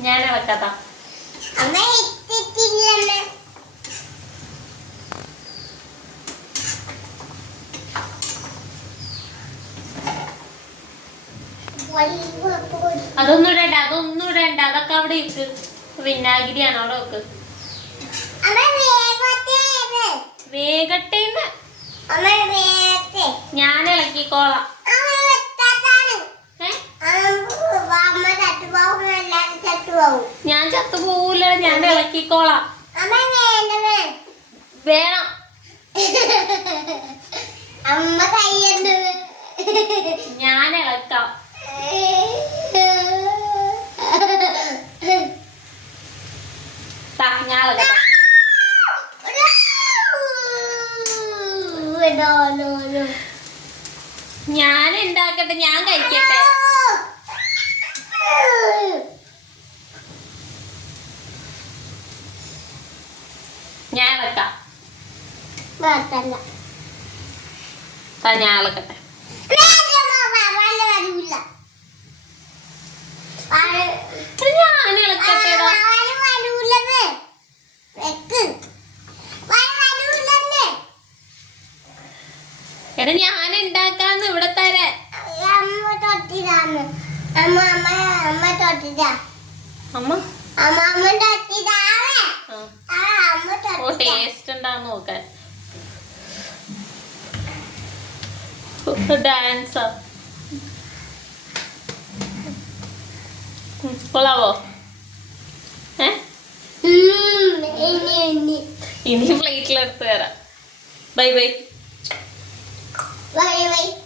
ഞാൻ ഇളക്കാത്ത അതൊന്നും ഇടണ്ട, അതൊന്നും ഇടണ്ട. അതൊക്കെ അവിടെ ഇക്ക്. വിനാഗിരിയാണ് അവിടെ വെക്ക്. വേഗട്ടേന്ന് ഞാൻ ഇളക്കിക്കോളാം. ഞാൻ ചത്തുപോകൂല, ഞാൻ ഇളക്കിക്കോളാം. വേണം അമ്മ കയ്യുണ്ട്, ഞാൻ ഇളക്കാം. ഞാൻ ഇളക്കാം. ഞാൻ ഉണ്ടാക്കട്ടെ, ഞാൻ കഴിക്കട്ടെ. ഞാൻ ഇളക്കാം. ഞാൻ ഇളക്കട്ടെ. ഞാൻ ഇളക്കട്ടെടാ. എടാ ഞാൻ ഉണ്ടാക്കാന്ന് ഇവിടെ തരാൻ. ഓ ടേസ്റ്റ് ഉണ്ടാന്ന് നോക്കാൻ. ഡാൻസാ കൊള്ളാവോ? ഇനി പ്ലേറ്റിലെടുത്ത് തരാം. Bye bye. Bye bye.